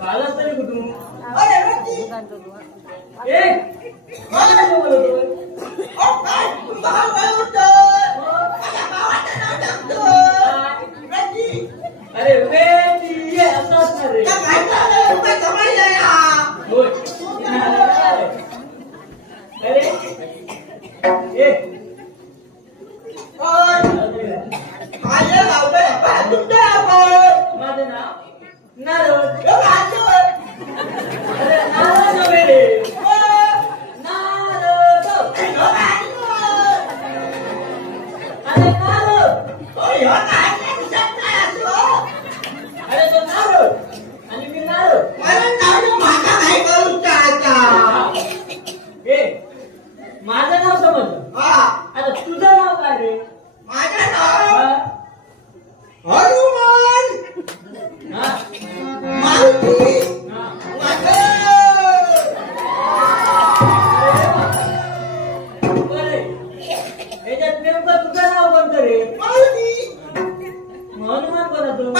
आलास तरी कुठून? अरे रती ए मला बोलतोय. काय तुझा हाल काय होतोय माझ्या भावाचं नाव टाकतोय रती अरे वेटी ये असं असणार रे. त्या काय झालं रुपये कमाईला या होय. अरे ए पण माझे लावलंय आपण तुमच्या आपण माझं नाव नारद. हे माझं अरे नारद नव्हे रे. हो नारद. हो माझं अरे नारद. हो ह्यो काय दिसत नाही असं अरे तो नारद आणि मी नारद. मला नाव मागा नाही करू आता ए माझं नाव समजलं. हा आता तुझं नाव काय रे? माझं नाव हा? हनुमान हा? मारुती हा. बरे. याच्यात नेमकं तुझं नाव कोणतं रे? हनुमान कोणाचं?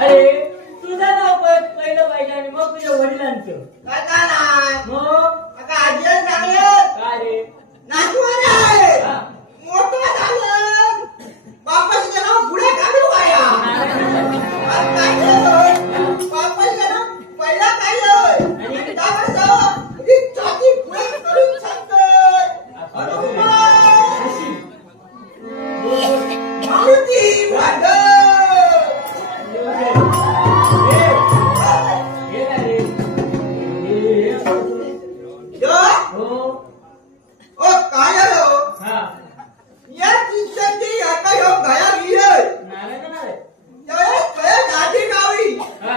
अरे तुझं नाव पहिलं पाहिजे आणि मग तुझ्या वडिलांचं. मग काय रे? हा. अशी. मारुती भांडण हे काय रे? हे हो. ओ काय झालं हा. या दिवसांची आता ह्यो गया गेलोय नारायण नारायण. त्यावेळेस कळत आधी गावी हा.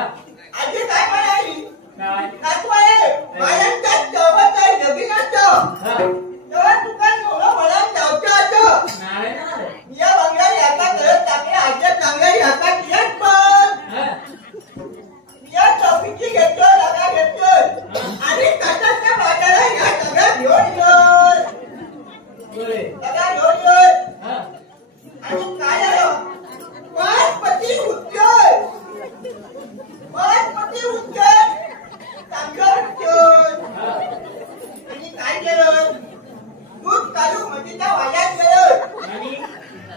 आधी काय म्हणाली काय? नातवाय बायांच्या जवळ आहे नवीनाचं हा. तेव्हा तुका एवढं बळान जावचं होतं नारायण नारायण. या बंगाली आता कळत टाकले आजच्या चांगल्या हातात येत पण हा. या चौकीची घेतोय लगा घेतोय आणि तसंच त्या बाजारा या सगळ्या घेऊन येतोय बरे. सगळ्या घेऊन येतोय हा. आणि काय झालं पाचपती उठतोय पाचपती उठतोय चांगलं उठतोय हा. आणि काय केलं दूध काढू म्हणजे त्या वाड्यात गेलं आणि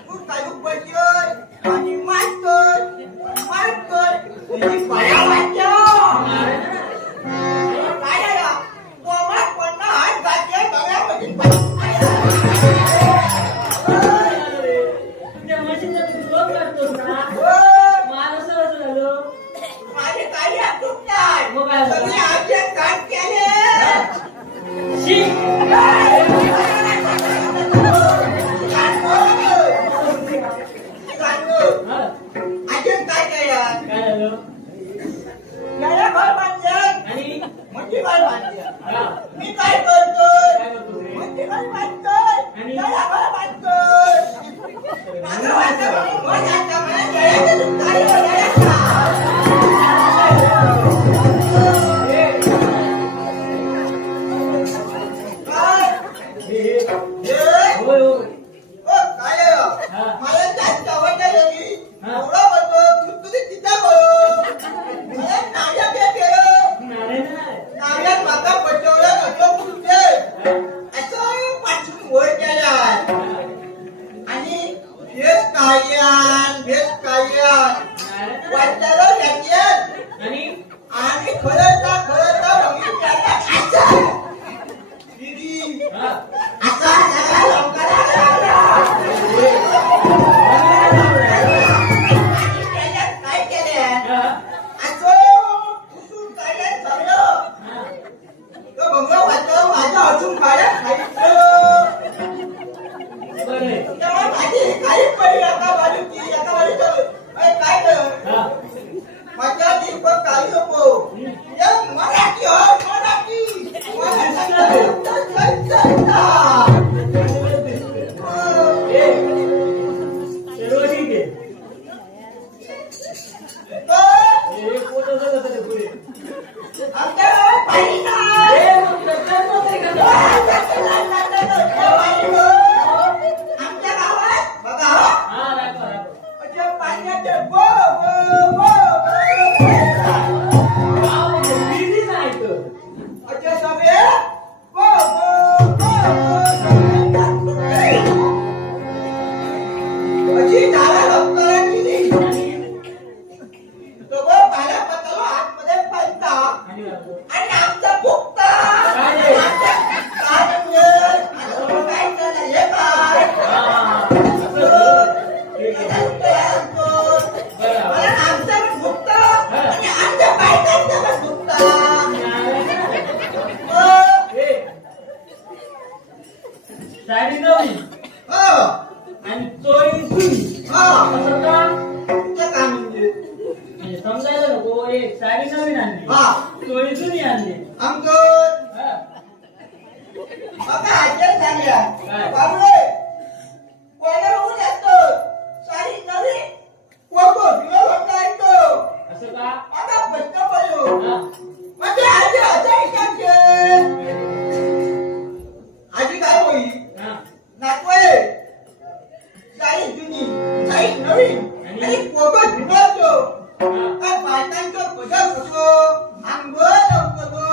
दूध काढू पडतोय आणि मारतोय म्हणजे पाया वाटतो नारायण नारायण. काय झालं कोमात पडणं हात घातले बघा अरे, त्या म्हशीचं तू झोप काढतोस ना? मला असं झालं. माझे काही अचूक नाही मग काय झालं? सगळे आमचे काम केले शी. हा. अजून काय केलं काय झालं? याला घर बांधलं आणि म्हणजे घर बांधलं हा. मी काय करतोय काय करतोस रे? म्हणजे घर बांधतोय आणि? याला घर बांधतोय माझं वाटतं घर आता मला जळायचं सुद्धा जळायचं. काय? होय होय. ओ, काय आहे? हा. मला जास्त आवडतं नाही. हा. एवढं बोलतो, तू तुझी तिथं बोल. गाव म्हणजे बिझी नाही तर. अच्छा सबे वो अशी झाला डॉक्टरांची नाही तो बघ पाला पतलो आतमध्ये पलता आणि बाबा. आणि आमचा फुकता काय रे? काय म्हणजे आता काय झालं हे काय हा, असं. ठीक आहे. बरं. मला आमचा पण फुकता आणि आमच्या बायकांचा पण फुकता ए, साडी नवीन आणि चोळी जुनी. असं का? म्हणजे समजायला नको, एक साडी नवीन आणली, चोळी जुनी आणली. हा. असं का? हा. आजी काय होई हा. नातवय साडी जुनी साडी नवीन आणि पोगो भिनवतो हा. काय बायकांचं बदल होतो अंगण होतो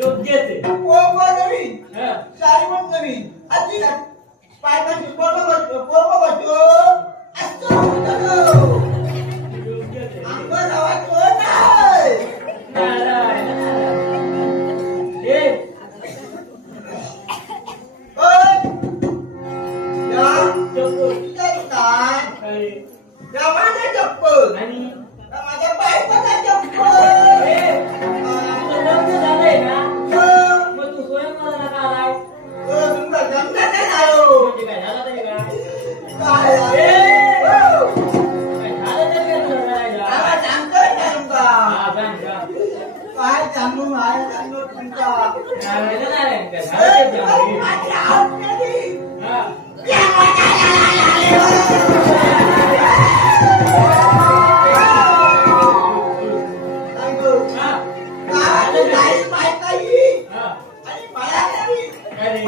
योग्यच आहे. पोगो नवीन हा. साडी पण नवीन आजी बायकांची पोगो होतो असं होतं योग्यच आहे. अंगण हवायचं नाही नारायण, नारायण. ए, चप्पल. काय? आणि ए, तुझं लग्न झालंय ना? मग तू स्वयंपाकाला का आलाय? म्हणजे काय झालं तरी का? काय झालं तरी का तुला करायला? हा, सांग, सांग. नारायण, नारायण. काय झालं ते सांग. हा. हा. हा. काय रे?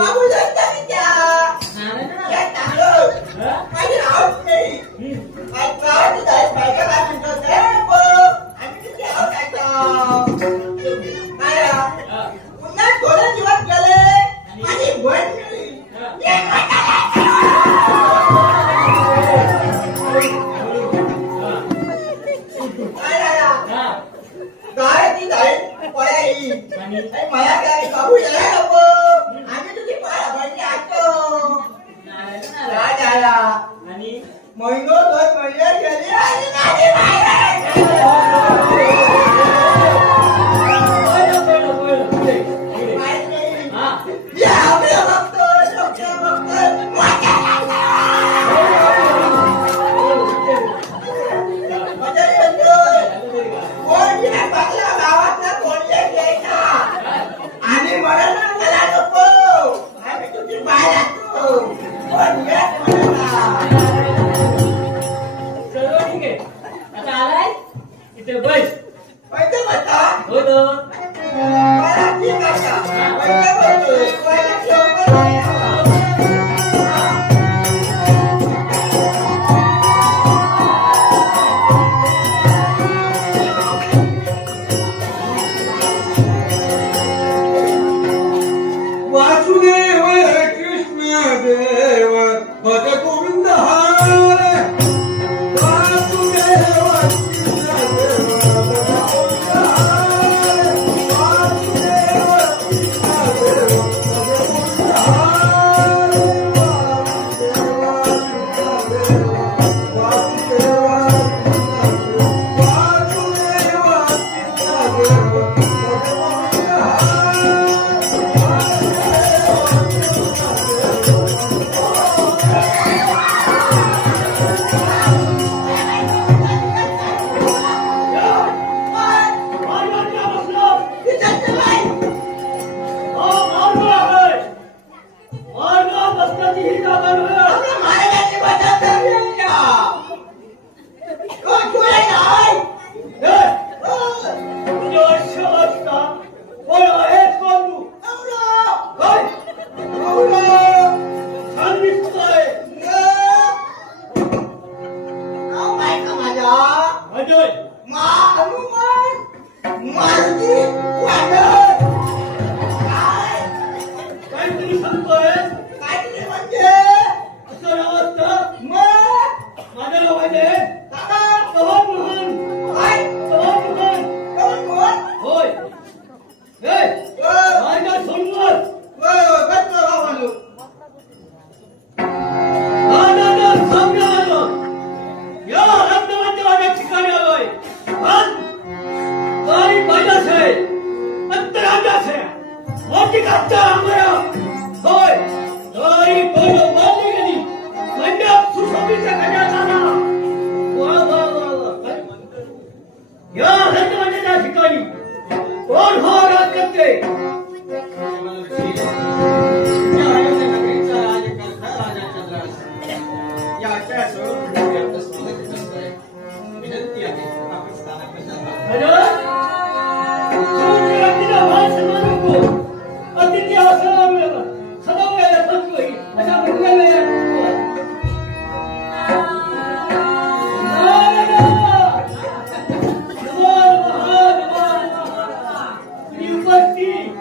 नारायण, नारायण. हा? हम्म. हा. पुन्हा थोडे दिवस गेले माझी बहीण गेली. काय झाला? हा. काय ती जाईल पळ्या येईल आणि आणि मला काय बाबू यायला नको आम्ही तुझी पाया भरली आतो नारायण, काय नारायण. झाला आणि महिनो 2 महिने गेले आणि माझी बाहेर कळलं, कळलं, कळलं. पुढे, पुढे. माहित नाही. हा. या आपल्या बघतो डॉक्टर बघतो माझ्या मजा येतोय कोण या बाजूला गावातला कोण घ्यायचा आणि मला ना मला नको आम्ही तुझी बाहेर असतो कोण येत मला सर्व ठीक आहे. आता आलाय इथे बस. पैसे बता हो तो. मला ठीक आहे पैसे बघतोय पैसे ठेवतो वासुदेव कृष्ण देव भज गोविंद हरे वासुदेव कृष्ण देव भज गोविंद हरे वासुदेव कृष्ण देव भज वादळ हनुमान मारुती वादळ काय काय तुम्ही सांगतोय काहीतरी म्हणजे असं नाव असतं मग माझं नाव आहे दादा पवन मोहन काय पवन मोहन कोण कोण होय ए माझ्या सोडून गप्प बाबांनो दादा सामने आलो या रक्तवाच्या ठिकाणी आलोय आणि पहिला से अंतराजा से मोठी घाटचा आमरा होय तरी पहिलं बांधली गेली मंडप सुशोभित करण्यात आला वा वा वा वा काय म्हणतो या रक्तवाच्या ठिकाणी कोण हो राज करते उपस्थित